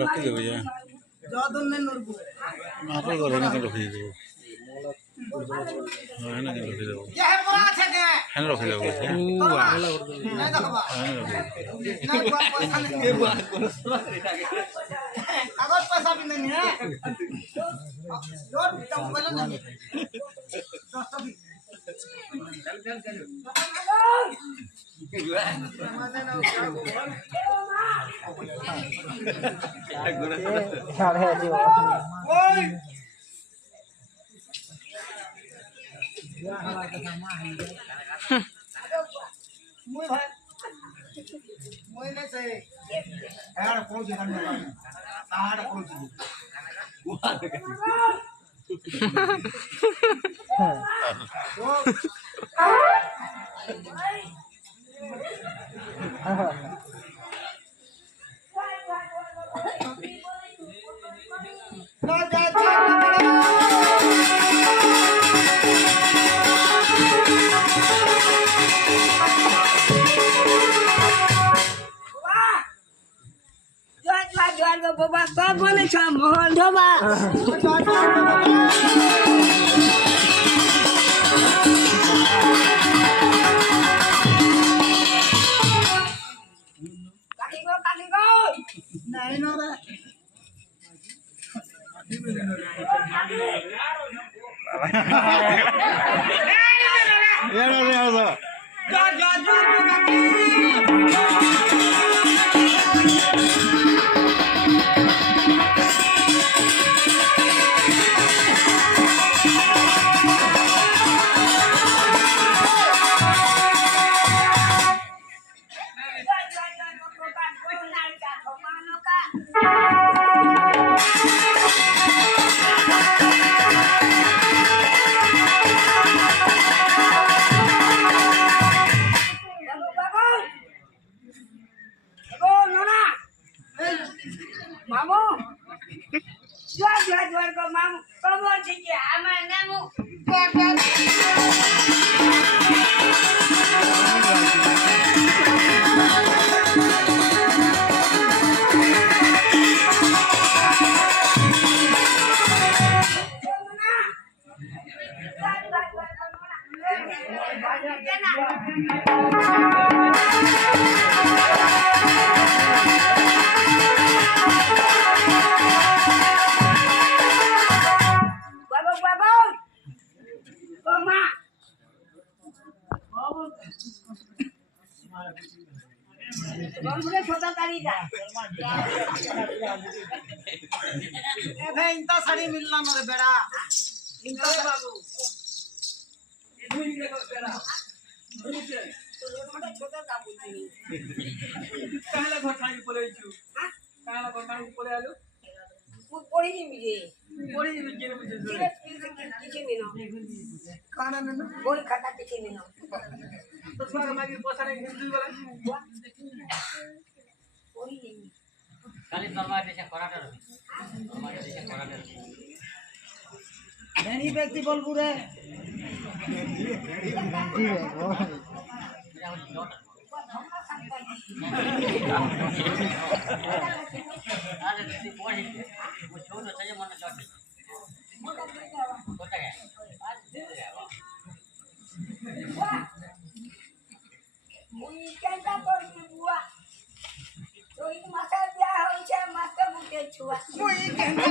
रखिदेव जे मात्र गरे ना रखिदेव हेना के रखिदेव हेना रखिदेव कागज पैसा भी नहीं है लोन तुम बोलो ना मुई भाई मुई नहीं सही यार कौन सी करने वाला ताड़ कौन सी Bapak bapak ni mohon coba. Kaki go. Naik nora. Ya. Jual kau mamu, kamu cikgu aman namu. भाई इंता साड़ी मिलना मेरे बेड़ा इंता बाबू काला घटाई पले छु काला घटाई पले आलो पड़ी नहीं मिले पड़ी नहीं मिले किसी ने ना खाना ना गोली खाता किसी ने ना तो सारा मागी पोसा नहीं हिंदू वाला पड़ी नहीं खाली तलवार देशे कराटे तलवार देशे कराटे धनी व्यक्ति बोल पूरे अरे किसी पॉइंट वो छोड़ चाहिए मन चढ़ कोटा है आज दे दे मुई केंटा पर बुआ तो इन माता बिया होई छे माता मुके छुआ मुई केंटा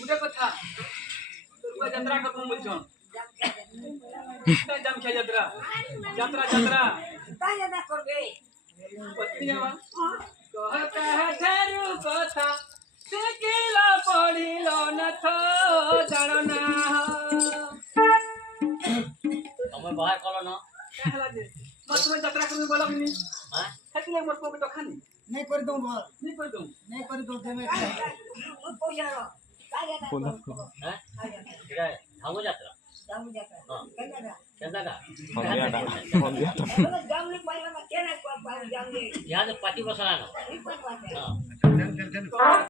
उठे कथा तू यात्रा करबो बोलछन जम के यात्रा यात्रा यात्रा ताया ना करबे पत्नीवा कहता है ठेरू कथा सिकिला पड़िलो न थो जानो ना તમે બહાર કોલો ન कहला जे मत में यात्रा करबो बोला मनी હા खाती ले मोर पॉकेट खानी नहीं कर दूं बोल नहीं कर दूं नहीं कर दूं ते मैं पैसा रो ताया ना करबो હે એટલે થામો જાત્રા જામુ જાતા હા કેના કેતા કા જામની પાયા માં કેના જામની યાદ પાટી બસરાનો ઈ પણ વાત હા चल चल चल